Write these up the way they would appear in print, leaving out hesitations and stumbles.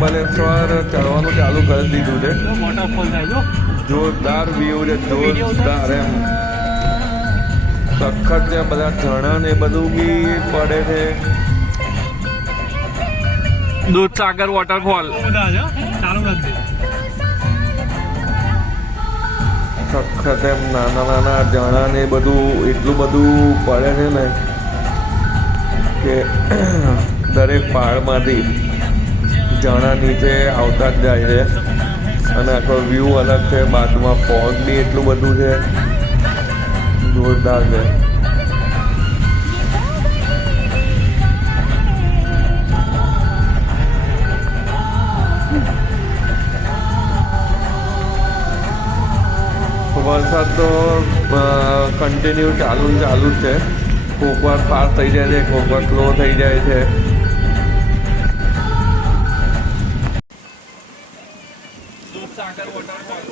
મહાબલેશ્વર ચડવાનું ચાલુ કરી દીધું છે. વોટરફોલ થાય જો જોરદાર વ્યૂ છે, જોરદાર એમ સખત છે. બધા ઝરણા ને બધું બી પડે છે. દૂધસાગર વોટરફોલ ચાલુ નથી. સખત એમ નાના નાના ઝરણા ને બધું એટલું બધું પડે છે ને કે દરેક પહાડમાંથી ઝરણા નીચે આવતા જ જાય છે. અને આખો વ્યૂ અલગ છે. બાજુમાં ફોગ બી એટલું બધું છે, જોરદાર છે. વરસાદ તો કન્ટિન્યુ ચાલુ જ છે. કોક વાર ફાસ્ટ થઈ જાય છે, કોક વાર સ્લો થઈ જાય છે. દૂધસાગર વોટરફોલ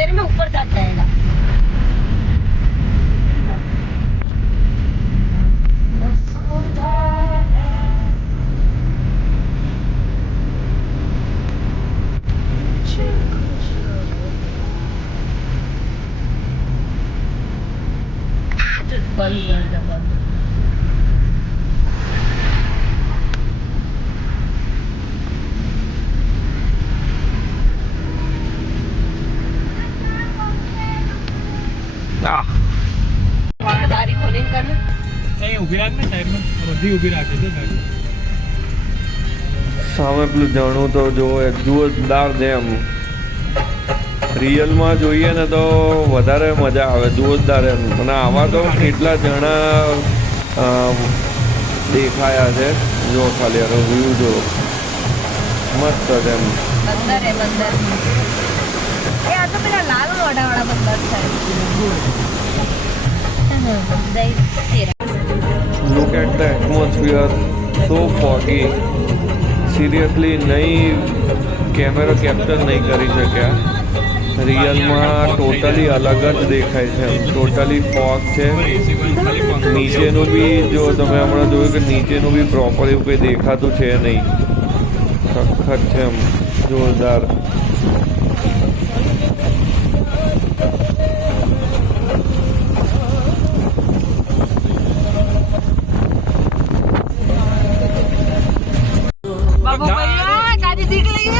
तेरे में ऊपर जाता है गाड़ी खोलिंग करना એ ઊભી રાખ ને સાઈડમાં બધી ઊભી રાખે છે ગાડી. સામે પેલું ઝરણું તો જોરદાર છે. એમ રિયલમાં જોઈએ ને તો વધારે મજા આવે, જોરદાર એમ. અને આવા તો કેટલા ઝરણા દેખાયા છે. જો ખાલી આનો વ્યૂ જો મસ્ત છે એમ. બંદર है બંદર. એ આ તો પેલા લાલ મોઢાવાળા બંદર છે. Look at the atmosphere, so foggy. Seriously નહીં, કેમેરા કેપ્ચર નહીં કરી શક્યા. રિયલમાં ટોટલી અલગ જ દેખાય છે. ટોટલી ફોગ છે. નીચેનું બી જો તમે હમણાં જોયું કે નીચેનું બી પ્રોપર એવું કંઈ દેખાતું છે નહીં. સખત છે એમ, જોરદાર. बाबू भैया गाड़ी दिख रही है.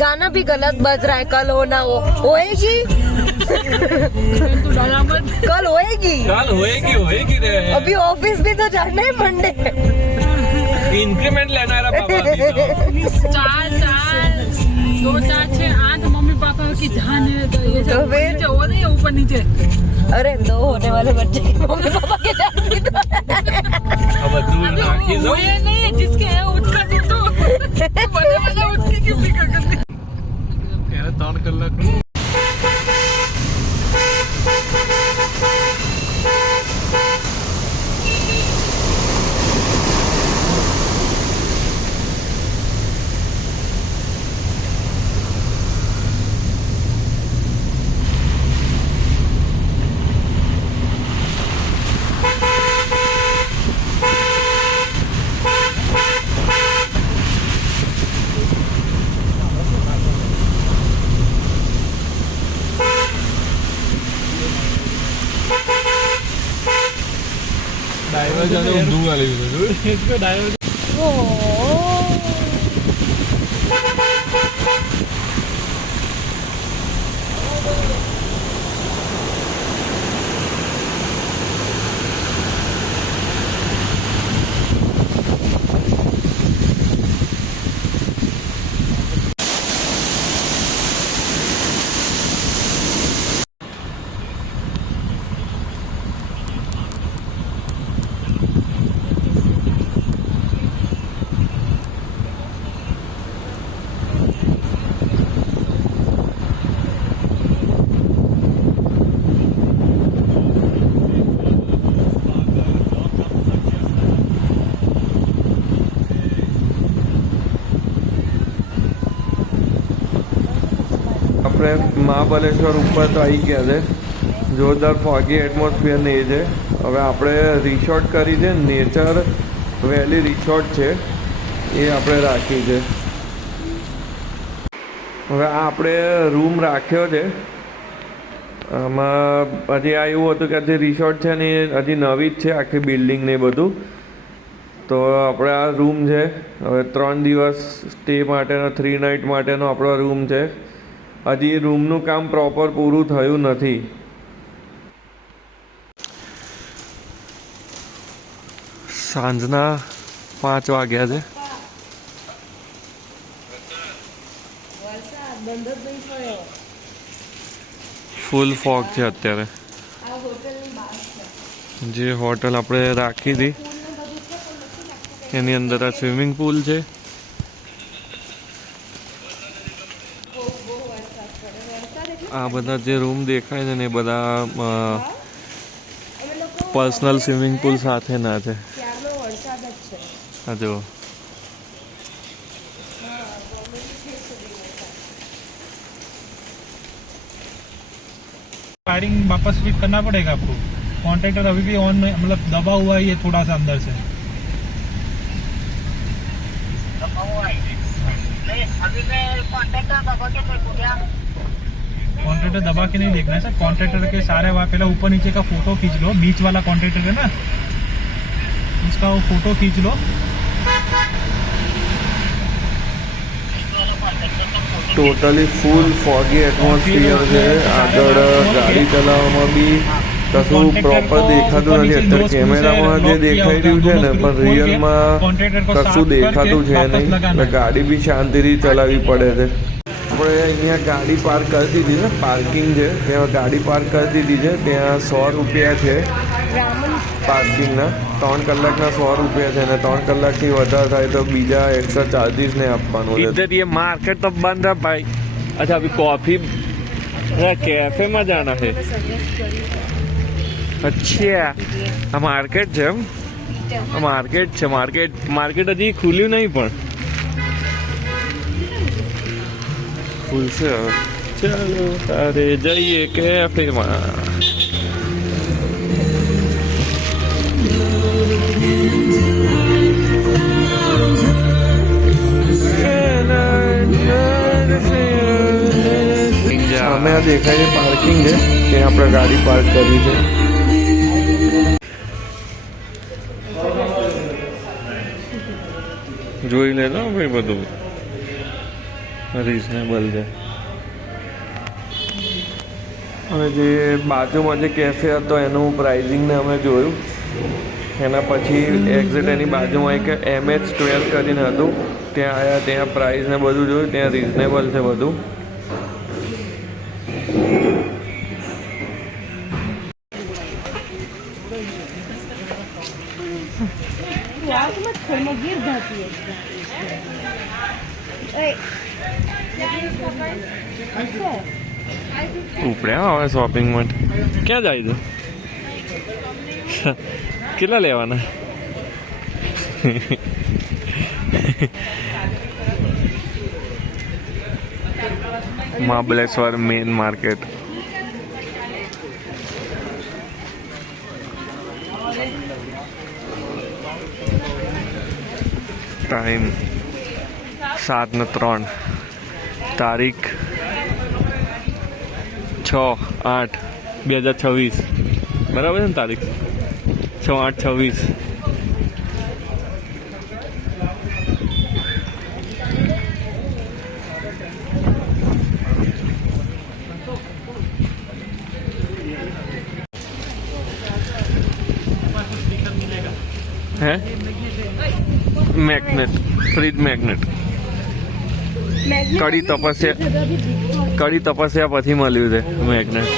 गाना भी गलत बज रहा है. कल हो ना हो, होएगी. कल होएगी. ચાલ હોएगी રે. अभी ऑफिस भी तो जाना है मंडे. ઇન્ક્રીમેન્ટ લેનારા બાબા હતી તો. 4 मम्मी पापा की ध्यान है तो ये तो सब फिर? नीचे हो रही है ऊपर नीचे अरे 2 होने वाले बच्चे की मम्मी पापा के डर भी तो આ બધું નાખી वो દો. ये नहीं है जिसके है उसका तो बने बने उसकी की फिक्र करनी એને 3 કલાક ડાઈવર્જન ઊંધું વાળી દીધું એટલે ડાઈવર્જન આપણે મહાબલેશ્વર ઉપર તો આવી ગયા છે. જોરદાર ફોગી એટમોસ્ફિયર ને એ છે. હવે આપણે રિસોર્ટ કરી છે, નેચર વેલી રિસોર્ટ છે એ આપણે રાખી છે. હવે આ આપણે રૂમ રાખ્યો છે. આમાં હજી આ એવું હતું કે જે રિસોર્ટ છે ને એ હજી નવી જ છે, આખી બિલ્ડિંગ ને એ બધું. તો આપણે આ રૂમ છે. હવે 3 દિવસ સ્ટે માટેનો 3 નાઇટ માટેનો આપણો રૂમ છે. હજી રૂમનું કામ પ્રોપર પૂરું થયું નથી. સાંજના 5 વાગ્યા છે. ફૂલ ફોગ છે અત્યારે. જે હોટલ આપણે રાખી હતી એની અંદર આ સ્વિમિંગ પુલ છે. આ બધા જે રૂમ દેખાય છે ને એ બધા પર્સનલ સ્વિમિંગ પુલ સાથેના છે. આ જો फायरिंग वापस फिट करना पड़ेगा आपको कॉन्ट्रैक्टर अभी भी ऑन मतलब दबा हुआ है ये थोड़ा सा अंदर से कॉन्ट्रैक्टर दबा के नहीं देखना है सर कॉन्ट्रैक्टर के सारे वहाँ पहले ऊपर नीचे का फोटो खींच लो बीच वाला कॉन्ट्रैक्टर है ना उसका वो फोटो खींच लो ટોટલી ફૂલ ફોગી એટમોસ્ફિયર છે. આગળ ગાડી ચલાવવામાં બી કશું પ્રોપર દેખાતું નથી. અત્યારે કેમેરામાં જે દેખાઈ રહ્યું છે ને પણ રિયલમાં કશું દેખાતું છે નહીં. એટલે ગાડી બી શાંતિથી ચલાવવી પડે છે. આપણે અહીંયા ગાડી પાર્ક કરી દીધી છે. પાર્કિંગ છે ત્યાં ગાડી પાર્ક કરી દીધી છે. ત્યાં 100 રૂપિયા છે પાર્કિંગના. 3 કલાકના 100 રૂપિયા છે અને 3 કલાકથી વધારે થાય તો બીજા એક્સ્ટ્રા ચાર્જીસ ને આપવાનું છે. इधर ये मार्केट तो बंद है भाई. अच्छा अभी कॉफी कैफे में जाना है. अच्छा આ માર્કેટ છે એમ. આ માર્કેટ છે. માર્કેટ હજી ખુલ્યું નહીં પણ ખુલશે હવે. ચાલો તારે જઈએ કેફેમાં. સામે આ દેખાય છે પાર્કિંગ છે ત્યાં આપણે ગાડી પાર્ક કરી છે. જોઈ લેજો ભાઈ બધું રિઝનેબલ છે. અને જે બાજુમાં જે કેફે હતો એનું પ્રાઇઝિંગ ને અમે જોયું એના પછી એક્ઝેક્ટ એની બાજુમાં એક MH12 કરીને હતું, ત્યાં આવ્યા, ત્યાં પ્રાઇસ ને બધું જોયું, ત્યાં રિઝનેબલ છે બધું. ઉપડ્યા હવે શોપિંગ માટે. ક્યાં જાય છે? કેટલા લેવાના? Mahabaleshwar main market. ટાઈમ 7:03, તારીખ 6/8/2026. બરાબર છે ને તારીખ? 6/8/26. હે મેગ્નેટ, ફ્રીજ મેગ્નેટ. કડી તપસ્યા પછી મળ્યું છે મેગ્નેટ.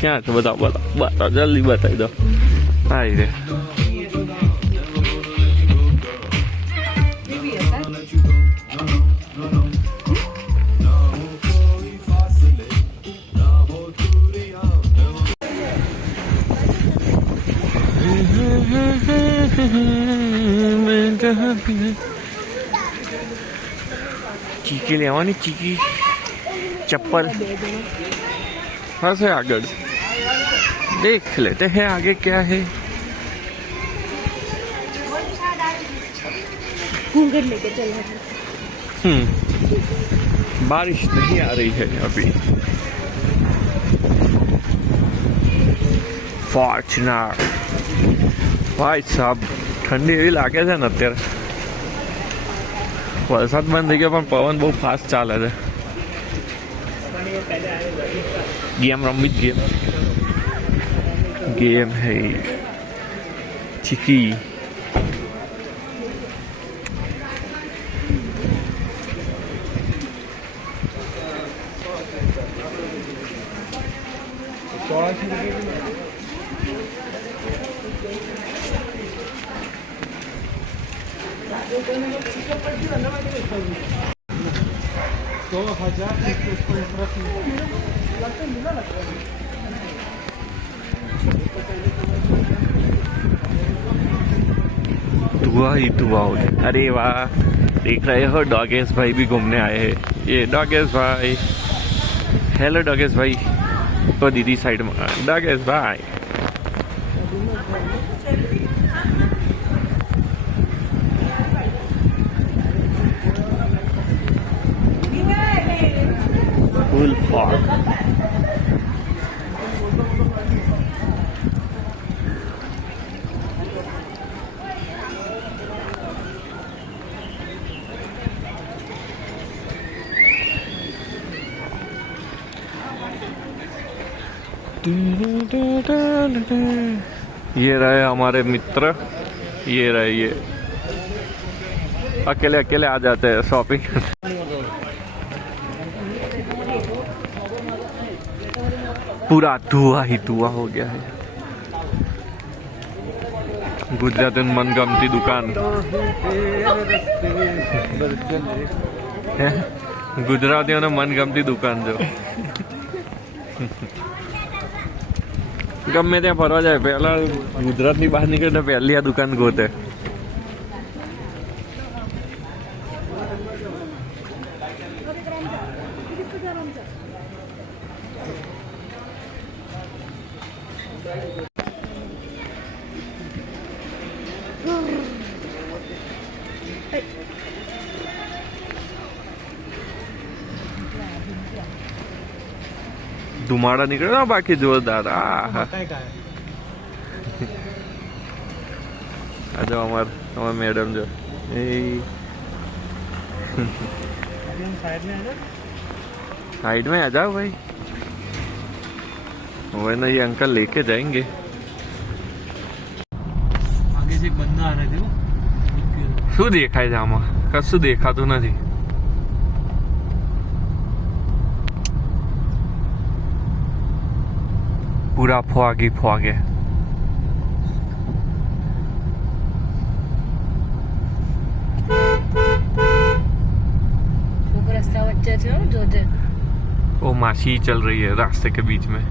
ક્યાં છે? બતાવો જલ્દી બતાવી દો. આવી રે. ચીકી લેવાની, ચીકી चप्पल हंसे आगे देख लेते हैं आगे क्या है. लेके चला. बारिश नहीं आ रही है अभी. फॉर्च्यूनर भाई साहब ठंडी एवी लागे છે ને અત્યારે. વરસાદ બંધ થઈ ગયો પણ પવન બહુ ફાસ્ટ ચાલે છે. गेम रमित गेम है चिकी. दुआ ही दुआ हो गई. अरे वाह, देख रहे हो डॉगेश भाई भी घूमने आए हैं. ये डॉगेश भाई, हेलो डॉगेश भाई. तो दीदी साइड में डॉगेश भाई. Full fog. ये रहे हमारे मित्र, ये रहे. ये अकेले अकेले आ जाते हैं शॉपिंग. पूरा धुआ ही धुआ हो गया है. गुजरात मनगमती दुकान. गुजरातियों मनगमती दुकान जो ગમે ત્યાં ફરવા જાય પહેલા ગુજરાતની બહાર નીકળે પહેલી આ દુકાન ગોતે. ધુમાડા નીકળે બાકી જોરદાર. આ જો અમાર મેડમ જો એ साइड में आ जाओ भाई. वरना ये अंकल लेके जाएंगे. आगे से एक बंदा आ रहा है देखो. શું દેખાય છે આમાં? કશું દેખાતું નથી. પૂરા ફોગી ફોગે. ऊपर रास्ता बच्चा है जो वो मासी चल रही है रास्ते के बीच में.